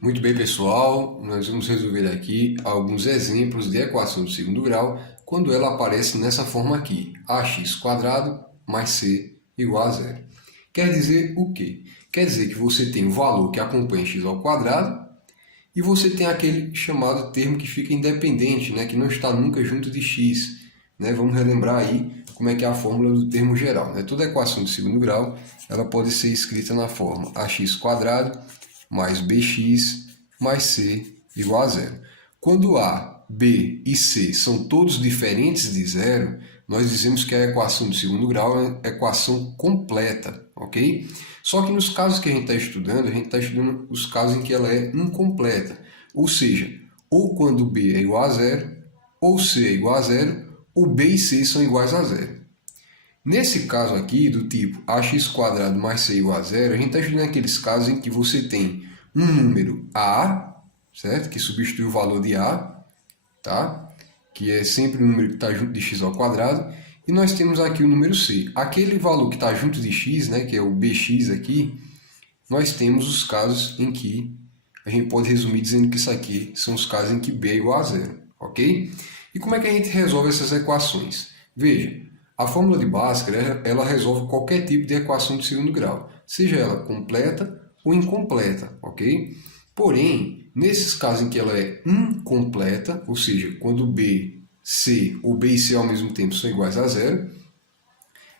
Muito bem, pessoal, nós vamos resolver aqui alguns exemplos de equação de segundo grau quando ela aparece nessa forma aqui, ax² mais c igual a zero. Quer dizer o quê? Quer dizer que você tem o valor que acompanha x² e você tem aquele chamado termo que fica independente, né, que não está nunca junto de x. Né? Vamos relembrar aí como é que é a fórmula do termo geral. Né? Toda equação de segundo grau ela pode ser escrita na forma ax² mais bx mais c igual a zero. Quando a, b e c são todos diferentes de zero, nós dizemos que a equação de segundo grau é a equação completa, ok? Só que nos casos que a gente está estudando os casos em que ela é incompleta. Ou seja, ou quando b é igual a zero, ou c é igual a zero, ou b e c são iguais a zero. Nesse caso aqui, do tipo ax² mais c igual a zero, a gente está estudando aqueles casos em que você tem um número a, certo? Que substitui o valor de a, tá? Que é sempre o número que está junto de x², e nós temos aqui o número c. Aquele valor que está junto de x, né, que é o bx aqui, nós temos os casos em que a gente pode resumir dizendo que isso aqui são os casos em que b é igual a zero, ok? E como é que a gente resolve essas equações? Veja, a fórmula de Bhaskara ela resolve qualquer tipo de equação de segundo grau, seja ela completa ou incompleta, ok? Porém, nesses casos em que ela é incompleta, ou seja, quando b, c ou b e c ao mesmo tempo são iguais a zero,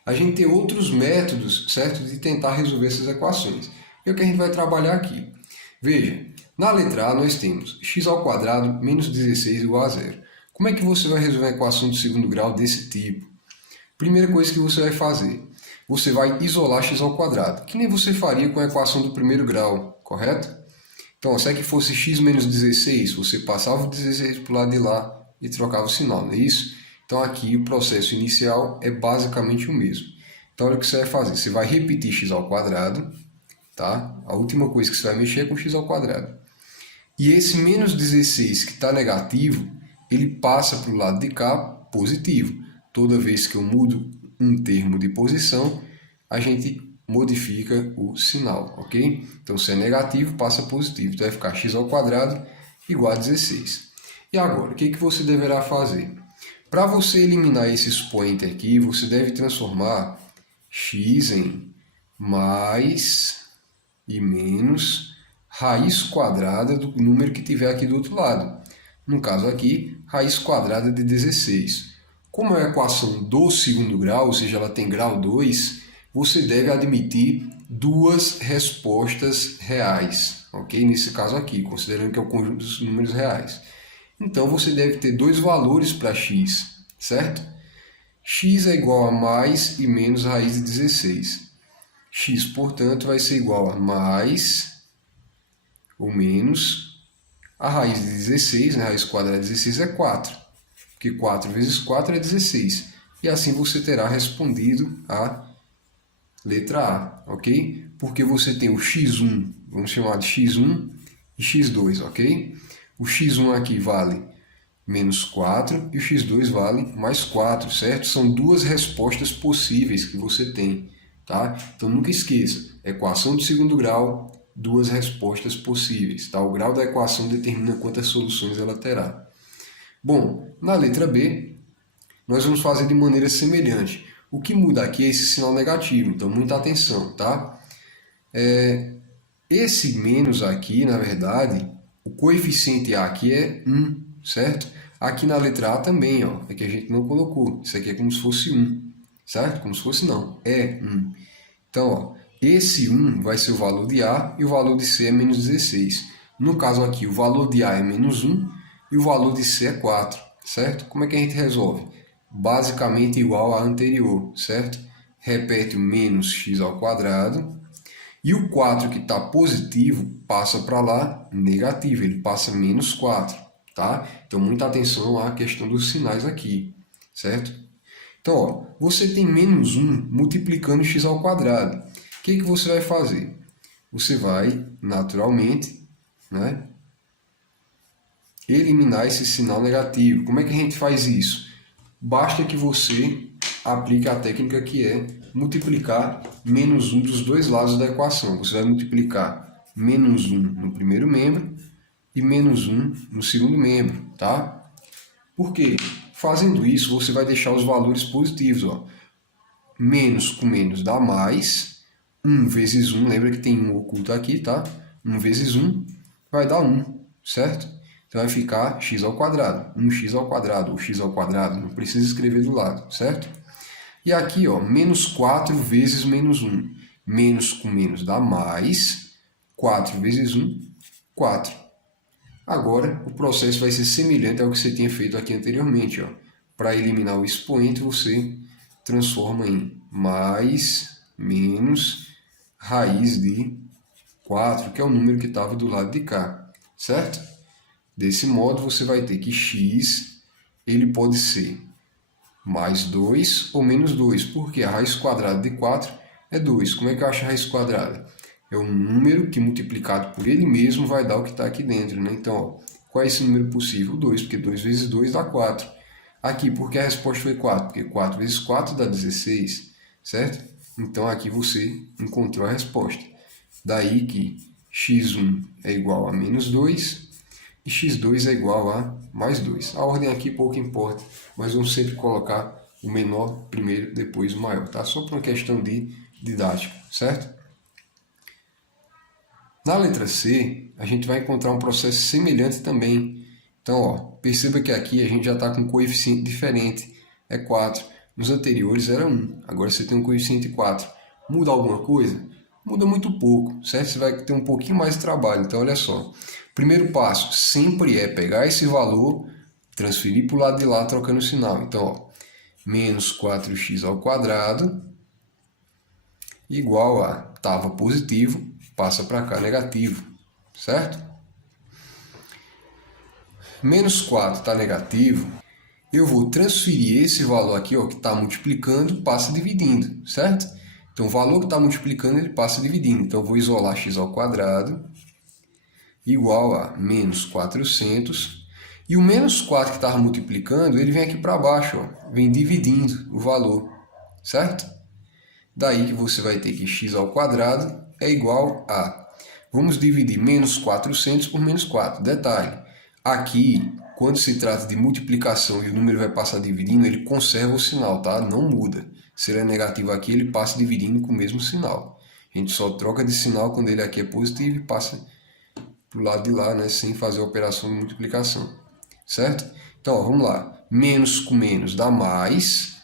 a gente tem outros métodos, certo, de tentar resolver essas equações. É o que a gente vai trabalhar aqui. Veja, na letra A nós temos x² menos 16 igual a zero. Como é que você vai resolver uma equação de segundo grau desse tipo? Primeira coisa que você vai fazer, você vai isolar x², que nem você faria com a equação do primeiro grau, correto? Então, se é que fosse x menos 16, você passava o 16 para o lado de lá e trocava o sinal, não é isso? Então, aqui o processo inicial é basicamente o mesmo. Então, olha o que você vai fazer. Você vai repetir x², tá? A última coisa que você vai mexer é com x². E esse menos 16 que está negativo, ele passa para o lado de cá positivo. Toda vez que eu mudo um termo de posição, a gente modifica o sinal, ok? Então, se é negativo, passa positivo. Então, vai ficar x² igual a 16. E agora, o que você deverá fazer? Para você eliminar esse expoente aqui, você deve transformar x em mais e menos raiz quadrada do número que tiver aqui do outro lado. No caso aqui, raiz quadrada de 16. Como é a equação do segundo grau, ou seja, ela tem grau 2, você deve admitir duas respostas reais, ok? Nesse caso aqui, considerando que é o conjunto dos números reais. Então, você deve ter dois valores para x, certo? X é igual a mais e menos raiz de 16. X, portanto, vai ser igual a mais ou menos a raiz de 16, né? A raiz quadrada de 16 é 4. Porque 4 vezes 4 é 16. E assim você terá respondido a letra A, ok? Porque você tem o x1, vamos chamar de x1 e x2, ok? O x1 aqui vale menos 4 e o x2 vale mais 4, certo? São duas respostas possíveis que você tem, tá? Então nunca esqueça, equação de segundo grau, duas respostas possíveis, tá? O grau da equação determina quantas soluções ela terá. Bom, na letra B, nós vamos fazer de maneira semelhante. O que muda aqui é esse sinal negativo, então muita atenção, tá? Esse menos aqui, na verdade, o coeficiente A aqui é 1, certo? Aqui na letra A também, ó, é que a gente não colocou. Isso aqui é como se fosse 1, certo? Como se fosse não, é 1. Então, ó, esse 1 vai ser o valor de A e o valor de C é menos 16. No caso aqui, o valor de A é menos 1 e o valor de C é 4, certo? Como é que a gente resolve? Basicamente igual à anterior, certo? Repete o menos x² e o 4 que está positivo passa para lá negativo, ele passa menos 4, tá? Então, muita atenção à questão dos sinais aqui, certo? Então, ó, você tem menos 1 multiplicando x². O que você vai fazer? Você vai, naturalmente, né, eliminar esse sinal negativo. Como é que a gente faz isso? Basta que você aplique a técnica que é multiplicar menos 1 dos dois lados da equação. Você vai multiplicar menos 1 no primeiro membro e menos 1 no segundo membro, tá? Por quê? Fazendo isso, você vai deixar os valores positivos, ó. Menos com menos dá mais, 1 vezes 1, lembra que tem 1 oculto aqui, tá? 1 vezes 1 vai dar 1, certo? Então vai ficar x ao quadrado, 1x ao quadrado, ou x ao quadrado, não precisa escrever do lado, certo? E aqui, ó, menos 4 vezes menos 1. Menos com menos dá mais, 4 vezes 1, 4. Agora, o processo vai ser semelhante ao que você tinha feito aqui anteriormente, ó. Para eliminar o expoente, você transforma em mais, menos, raiz de 4, que é o número que estava do lado de cá, certo? Desse modo, você vai ter que x ele pode ser mais 2 ou menos 2, porque a raiz quadrada de 4 é 2. Como é que eu acho a raiz quadrada? É um número que multiplicado por ele mesmo vai dar o que está aqui dentro, né? Então, ó, qual é esse número possível? 2, porque 2 vezes 2 dá 4. Aqui, por que a resposta foi 4? Porque 4 vezes 4 dá 16, certo? Então, aqui você encontrou a resposta. Daí que x1 é igual a menos 2 e x2 é igual a mais 2. A ordem aqui pouco importa, mas vamos sempre colocar o menor primeiro, depois o maior, tá? Só por uma questão de didática, certo? Na letra C, a gente vai encontrar um processo semelhante também. Então, ó, perceba que aqui a gente já está com um coeficiente diferente, é 4. Nos anteriores era 1, agora você tem um coeficiente 4. Muda alguma coisa? Muda muito pouco, certo? Você vai ter um pouquinho mais de trabalho. Então, olha só. Primeiro passo sempre é pegar esse valor, transferir para o lado de lá, trocando o sinal. Então, ó, menos 4x ao quadrado igual a, estava positivo, passa para cá negativo, certo? Menos 4 está negativo, eu vou transferir esse valor aqui, ó, que está multiplicando, passa dividindo, certo? Então, o valor que está multiplicando, ele passa dividindo. Então, eu vou isolar x ao quadrado igual a menos 400. E o menos 4 que estava multiplicando, ele vem aqui para baixo, ó, vem dividindo o valor, certo? Daí que você vai ter que x ao quadrado é igual a... Vamos dividir menos 400 por menos 4. Detalhe, aqui, quando se trata de multiplicação e o número vai passar dividindo, ele conserva o sinal, tá? Não muda. Se ele é negativo aqui, ele passa dividindo com o mesmo sinal. A gente só troca de sinal quando ele aqui é positivo e passa para o lado de lá, né? Sem fazer a operação de multiplicação, certo? Então, ó, vamos lá. Menos com menos dá mais.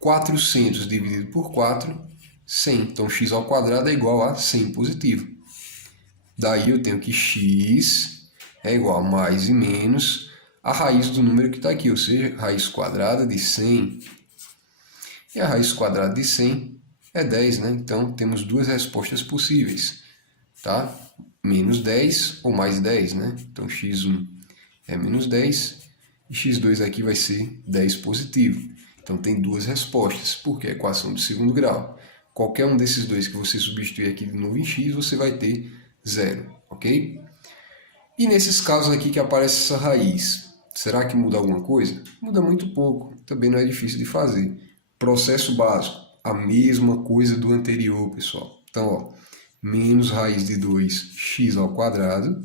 400 dividido por 4, 100. Então, x ao quadrado é igual a 100 positivo. Daí eu tenho que x é igual a mais e menos a raiz do número que está aqui, ou seja, raiz quadrada de 100. E a raiz quadrada de 100 é 10, né? Então, temos duas respostas possíveis, tá? Menos 10 ou mais 10, né? Então, x1 é menos 10 e x2 aqui vai ser 10 positivo. Então, tem duas respostas, porque é a equação do segundo grau. Qualquer um desses dois que você substituir aqui de novo em x, você vai ter 0, ok? E nesses casos aqui que aparece essa raiz, será que muda alguma coisa? Muda muito pouco, também não é difícil de fazer. Processo básico, a mesma coisa do anterior, pessoal. Então, ó, menos raiz de 2x ao quadrado.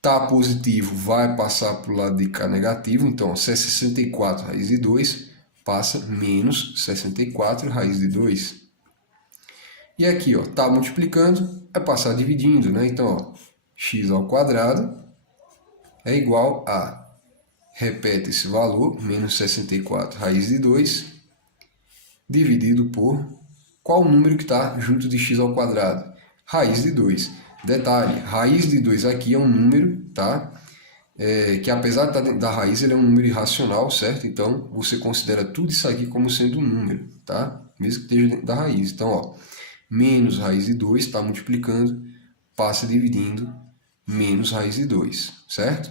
Tá positivo, vai passar para o lado de cá negativo. Então, se é 64 raiz de 2, passa menos 64 raiz de 2. E aqui, ó, tá multiplicando, vai passar dividindo, né? Então, ó, x ao quadrado é igual a, repete esse valor, menos 64 raiz de 2, dividido por qual o número que está junto de x ao quadrado? Raiz de 2. Detalhe, raiz de 2 aqui é um número, tá? Que apesar de estar dentro da raiz, ele é um número irracional, certo? Então, você considera tudo isso aqui como sendo um número, tá? Mesmo que esteja dentro da raiz. Então, ó, menos raiz de 2 está multiplicando, passa dividindo, menos raiz de 2, certo?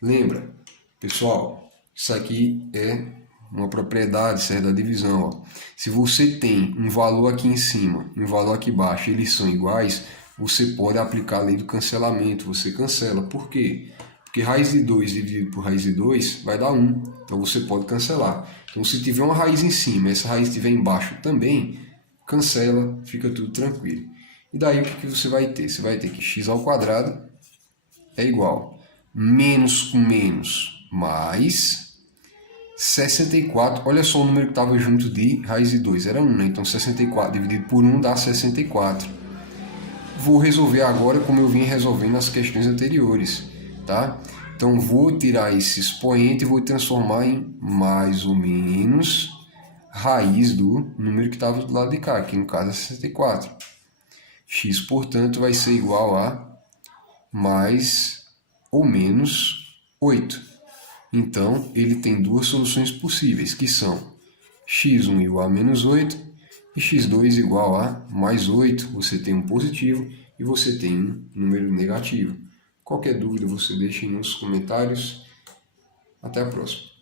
Lembra, pessoal, isso aqui é uma propriedade, certo, da divisão. Ó. Se você tem um valor aqui em cima e um valor aqui embaixo, eles são iguais, você pode aplicar a lei do cancelamento, você cancela. Por quê? Porque raiz de 2 dividido por raiz de 2 vai dar 1, então você pode cancelar. Então, se tiver uma raiz em cima e essa raiz estiver embaixo também, cancela, fica tudo tranquilo. E daí o que você vai ter? Você vai ter que x ao quadrado é igual menos com menos mais 64. Olha só o número que estava junto de raiz de 2, era 1, né? Então 64 dividido por 1 dá 64. Vou resolver agora como eu vim resolvendo nas questões anteriores, tá? Então vou tirar esse expoente e vou transformar em mais ou menos raiz do número que estava do lado de cá, que no caso é 64. X, portanto, vai ser igual a mais ou menos 8. Então, ele tem duas soluções possíveis, que são x1 igual a menos 8 e x2 igual a mais 8. Você tem um positivo e você tem um número negativo. Qualquer dúvida você deixe nos comentários. Até a próxima.